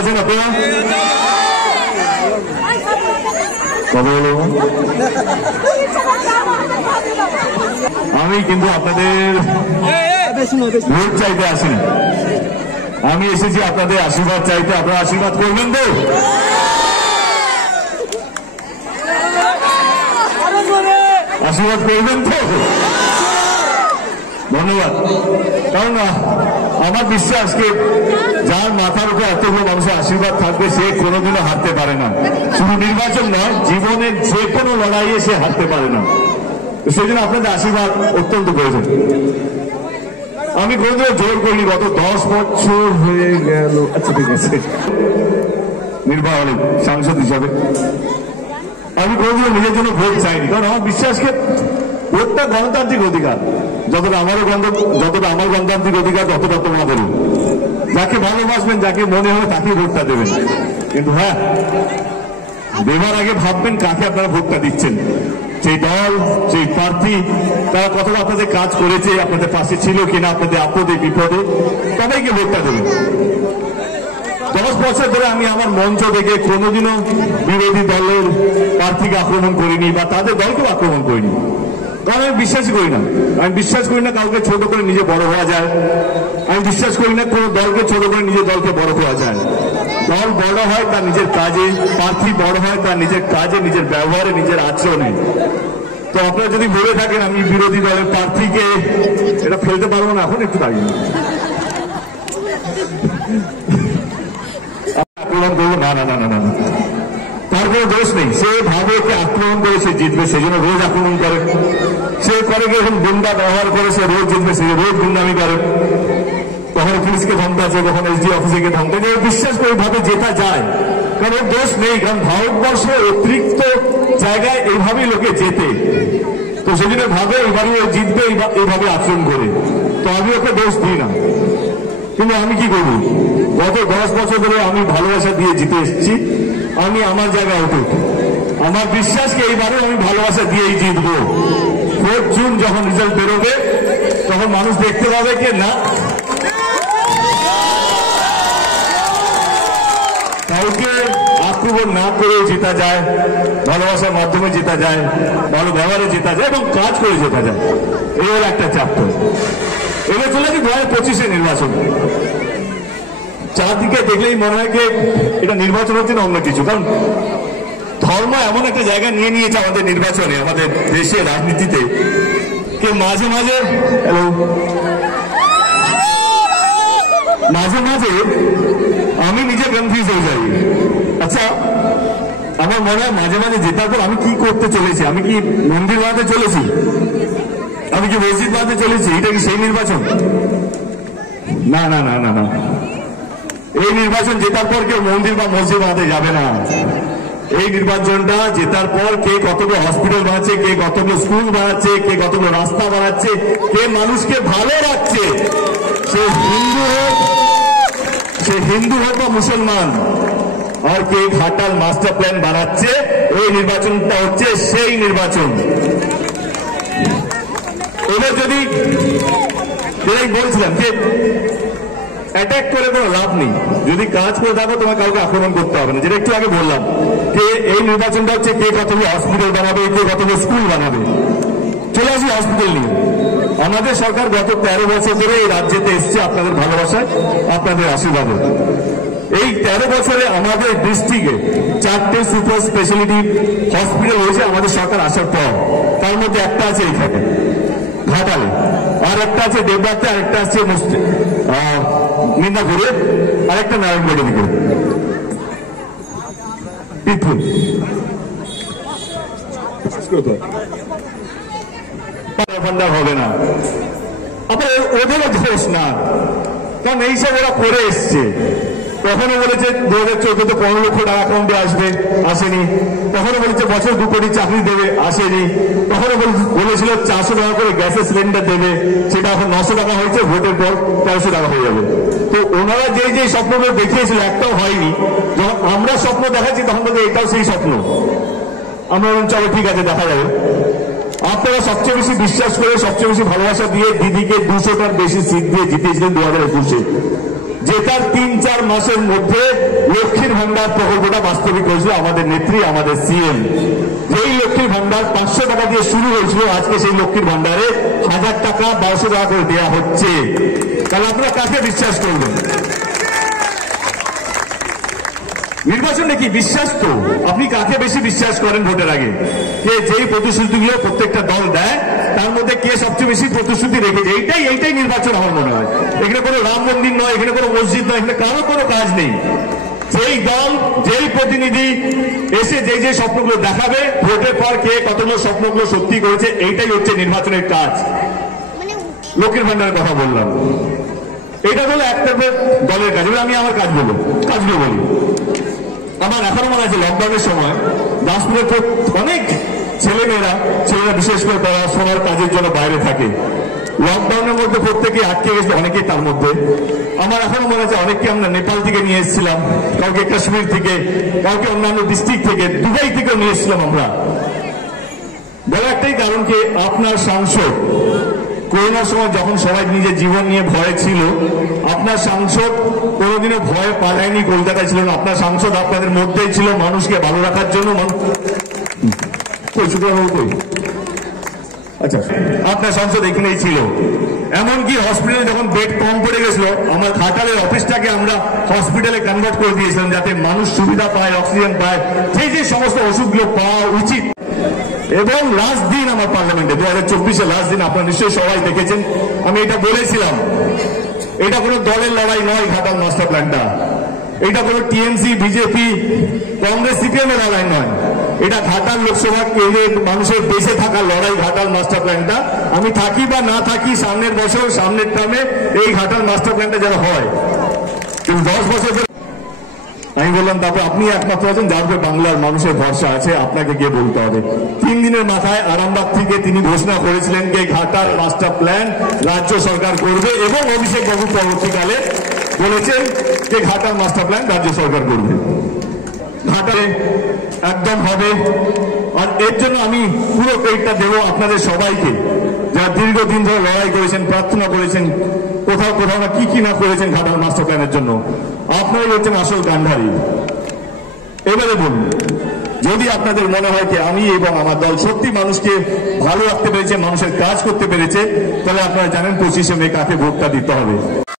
আছেন আপনারা? কথা বলো। আমি কিন্তু আপনাদের ভোট চাইতে আসিনি, আমি এসেছি আপনাদের আশীর্বাদ চাইতে। আপনারা আশীর্বাদ করবেন তো? আশীর্বাদ করবেন তো? ধন্যবাদ। কারণ আমার বিশ্বাসকে যার মাথার উপর এতগুলো মানুষের আশীর্বাদ থাকবে সে কোনোদিনও হারতে পারে না। শুধু নির্বাচন নয়, জীবনের যে কোনো লড়াইয়ে সে হারতে পারে না। সেই জন্য আপনাদের আশীর্বাদ অত্যন্ত প্রয়োজন। আমি কোনোদিনও জোর করিনি, গত 10 বছর হয়ে গেল। আচ্ছা ঠিক আছে, নির্বাচনে সাংসদ হিসাবে আমি কোনোদিনও নিজের জন্য ভোট চাইনি। কারণ আমার বিশ্বাসকে ভোটটা গণতান্ত্রিক অধিকার, যতটা আমার গণতান্ত্রিক অধিকার ততটা তোমাদেরও। যাকে ভালোবাসবেন, যাকে মনে হয় তাকে ভোটটা দেবেন। কিন্তু হ্যাঁ, দেবার আগে ভাববেন কাকে আপনারা ভোটটা দিচ্ছেন। সেই দল, সেই প্রার্থী, তারা কতটা আপনাদের কাজ করেছে, আপনাদের পাশে ছিল কিনা, আপনাদের আপদে বিপদে, সবাইকে ভোটটা দেবেন। 10 বছর ধরে আমি আমার মঞ্চ থেকে কোনোদিনও বিরোধী দলের প্রার্থীকে আক্রমণ করিনি বা তাদের দলকেও আক্রমণ করিনি। কারণ আমি বিশ্বাসই করি না। আমি বিশ্বাস করি না কাউকে ছোট করে নিজে বড় হওয়া যায়। আমি বিশ্বাস করি না কোনো দলকে ছোট করে নিজের দলকে বড় হওয়া যায়। দল বড় হয় তার নিজের কাজে, প্রার্থী বড় হয় তার নিজের কাজে, নিজের ব্যবহারে, নিজের আচরণে। তো আপনারা যদি ভেবে থাকেন আমি বিরোধী দলের প্রার্থীকে এটা ফেলতে পারবো না, এখন একটু দাঁড়িয়ে আক্রমণ করবো, না না না না না, তার কোনো দোষ নেই। সে ভাবে কে আক্রমণ করে সে জিতবে, সেই জন্য রোজ আক্রমণ করে। সে করে কি এখন গুন্ডা ব্যবহার করে সে রোজ জিতবে, সে রোজ গুন্ডামি করে। কখনো পুলিশকে ধমকাচ্ছে, কখনো এসডি অফিসে গিয়ে ধমকাচ্ছে। বিশ্বাস করে ভাবে জেতা যায়, কারণ ওর দোষ নেই। কারণ ভারতবর্ষে অতিরিক্ত জায়গায় এইভাবেই লোকে জেতে, তো সেজন্য ভাবে এইভাবে জিতবে, এইভাবে আচরণ করে। তো আমি ওকে দোষ দিই না। কিন্তু আমি কি করবো, গত 10 বছর ধরে আমি ভালোবাসা দিয়ে জিতে এসেছি। আমি আমার জায়গায় অটুট। আমার বিশ্বাসকে এইবারে আমি ভালোবাসা দিয়েই জিতবো। 4 জুন যখন রেজাল্ট বেরোবে তখন মানুষ দেখতে পাবে যে না, কাউকে আক্রমণ না করে জেতা যায়, ভালোবাসার মাধ্যমে জেতা যায়, ভালো ব্যবহারে জেতা যায় এবং কাজ করে জেতা যায়। এই হলো একটা চ্যাপ্টার। এবার চলে কি 2025-এ নির্বাচন। চারদিকে দেখলেই মনে হয় যে এটা নির্বাচন হচ্ছে না অন্য কিছু। কারণ ধর্ম এমন একটা জায়গা নিয়ে নিয়েছে আমাদের নির্বাচনে, আমাদের দেশের রাজনীতিতে, কে মাঝে মাঝে আমি নিজে কনফিউজ হয়ে যাই। আচ্ছা, আমার মনে হয় মাঝে মাঝে জেতার পর আমি কি করতে চলেছি, আমি কি মন্দির বানাতে চলেছি, আমি কি মসজিদ বানাতে চলেছি, এটা কি সেই নির্বাচন? না না না না না, এই নির্বাচন জেতার পর কেউ মন্দির বা মসজিদ বানাতে যাবে না। এই নির্বাচনটা জেতার পর কে কতগুলো হসপিটাল বানাচ্ছে, কে কতগুলো স্কুল বানাচ্ছে, কে কতগুলো রাস্তা বানাচ্ছে, কে মানুষকে ভালো রাখছে, সে হিন্দু হোক বা মুসলমান, আর কে ঘাটাল মাস্টার প্ল্যান বানাচ্ছে, এই নির্বাচনটা হচ্ছে সেই নির্বাচন। এবার যদি বলছিলাম যে অ্যাটাক করে কোনো লাভ নেই, যদি কাজ করে থাকো তোমার কাউকে আক্রমণ করতে হবে না। যেটা একটু আগে বললাম যে এই নির্বাচনটা হচ্ছে কে কতগুলো হসপিটাল বানাবে, কে কতগুলো স্কুল বানাবে। চলে আসি হসপিটাল নিয়ে। আমাদের সরকার গত 13 বছর ধরে এই রাজ্যেতে এসছে আপনাদের ভালোবাসায়, আপনাদের আশীর্বাদে। এই 13 বছরে আমাদের ডিস্ট্রিক্টে 4টে সুপার স্পেশালিটি হসপিটাল হয়েছে আমাদের সরকার আসার পর। তার মধ্যে একটা আছে এইখানে ঘাটালে, আর একটা আছে দেবরাতে, আর একটা আছে মিদনাপুরে, আর একটা নারায়ণগড়ের দিকে পিপুল। ফান্ডার হবে না, আবার ওদেরও দোষ না, কারণ এইসব ওরা করে এসছে। কখনো বলেছে 2014-তে 15 লক্ষ টাকা অ্যাকাউন্টে আসবে, আসেনি। কখনো বলেছে বছর 2 কোটি চাকরি দেবে, আসেনি। কখনো বলেছিল 400 টাকা করে গ্যাসের সিলিন্ডার দেবে, সেটা এখন 900 টাকা হয়েছে, ভোটের পর 1300 টাকা হয়ে যাবে। তো ওনারা যে স্বপ্নগুলো দেখিয়েছিল একটাও হয়নি। যখন আমরা স্বপ্ন দেখাচ্ছি তখন বলতে এটাও সেই স্বপ্ন। আমরা চলো ঠিক আছে, দেখা যাবে। আপনারা সবচেয়ে বেশি বিশ্বাস করে, সবচেয়ে বেশি ভালোবাসা দিয়ে দিদিকে 200টার বেশি সিট দিয়ে জিতিয়েছিলেন 2021-এ। জেতার 3-4 মাসের মধ্যে লক্ষ্মীর ভান্ডার প্রকল্পটা বাস্তবিক হয়েছিল আমাদের নেত্রী, আমাদের সিএম। যেই লক্ষ্মীর ভান্ডার 500 টাকা দিয়ে শুরু হয়েছিল, আজকে সেই লক্ষ্মীর ভান্ডারে 1000 টাকা 1200 টাকা করে দেওয়া হচ্ছে। তাহলে আপনারা কাকে বিশ্বাস করবেন? নির্বাচনে কি বিশ্বাস? তো আপনি কাকে বেশি বিশ্বাস করেন ভোটের আগে? যে যেই প্রতিশ্রুতিগুলো প্রত্যেকটা দল দেয় তার মধ্যে কে সবচেয়ে বেশি প্রতিশ্রুতি রেখেছে, এইটাই নির্বাচন আমার মনে হয়। এখানে কোনো রাম মন্দির নয়, এখানে কোনো মসজিদ নয়, এখানে কারো কোনো কাজ নেই। যেই দল, যেই প্রতিনিধি এসে যে স্বপ্নগুলো দেখাবে, ভোটের পর কে কতগুলো স্বপ্নগুলো সত্যি করেছে, এইটাই হচ্ছে নির্বাচনের কাজ। লক্ষ্মীর ভান্ডারের কথা বললাম, এটা হলো একটা দলের কাজ। আমি আমার কাজগুলো বলি। আমার এখনো মনে আছে লকডাউনের সময় দাসপুরের অনেক ছেলেরা বিশেষ করে পড়াশোনার কাজের জন্য বাইরে থাকে। লকডাউনের মধ্যে প্রত্যেকে আটকে গেছে, অনেকেই তার মধ্যে। আমার এখনো মনে আছে অনেককে আমরা নেপাল থেকে নিয়ে এসেছিলাম, কাউকে কাশ্মীর থেকে, কাউকে অন্যান্য ডিস্ট্রিক্ট থেকে, দুবাই থেকেও নিয়ে এসেছিলাম আমরা। বলা একটাই কারণ, কি আপনার সাংসদ করোনার সময় যখন সবাই নিজের জীবন নিয়ে ভয়ে ছিল, আপনার সাংসদ কোনোদিনও ভয়ে পালায়নি, কলকাতায় ছিল না। আপনার সাংসদ আপনাদের মধ্যেই ছিল, মানুষকে ভালো রাখার জন্য। আচ্ছা, আপনার সাংসদ এখানেই ছিল। এমনকি হসপিটালে যখন বেড কম পড়ে গেছিল, আমার ঘাটালের অফিসটাকে আমরা হসপিটালে কনভার্ট করে দিয়েছিলাম, যাতে মানুষ সুবিধা পায়, অক্সিজেন পায়, যে সমস্ত ওষুধগুলো পাওয়া উচিত। এবং লাস্ট দিন আমার পার্লামেন্টে 2024-এ লাস্ট দিন, আপনারা নিশ্চয়ই সবাই দেখেছেন, আমি এটা বলেছিলাম, এটা কোনো দলের লড়াই নয় ঘাটাল মাস্টার প্ল্যানটা। এটা কোনো টিএমসি, বিজেপি, কংগ্রেস, সিপিএম এর লড়াই নয়। এটা ঘাটাল লোকসভা কেন্দ্রের মানুষের বেঁচে থাকার লড়াই। ঘাটাল মাস্টার প্ল্যানটা, আমি থাকি বা না থাকি, সামনের বছর, সামনের টার্মে এই ঘাটাল মাস্টার প্ল্যানটা যেন হয়। কিন্তু 10 বছর আমি বললাম, তারপর আপনি একমাত্র আছেন যার উপরে বাংলার মানুষের ভরসা আছে, আপনাকে গিয়ে বলতে হবে। 3 দিনের মাথায় আরামবাগ থেকে তিনি ঘোষণা করেছিলেন যে ঘাটাল মাস্টার প্ল্যান রাজ্য সরকার করবে, এবং অভিষেক বাবু পরবর্তীকালে বলেছেন যে ঘাটাল মাস্টার প্ল্যান রাজ্য সরকার করবে। ঘাটালে একদম হবে। আর এর জন্য আমি পুরো ক্রেডিটটা দেবো আপনাদের সবাইকে, যারা দীর্ঘদিন ধরে লড়াই করেছেন, প্রার্থনা করেছেন, কোথাও না কি না করেছেন ঘাটাল মাস্টার প্ল্যানের জন্য। আপনারাই হচ্ছেন আসল গান্ধারী। এবারে বলুন, যদি আপনাদের মনে হয় যে আমি এবং আমার দল সত্যি মানুষকে ভালো রাখতে পেরেছে, মানুষের কাজ করতে পেরেছে, তাহলে আপনারা জানেন 25শে মে কাকে ভোটটা দিতে হবে।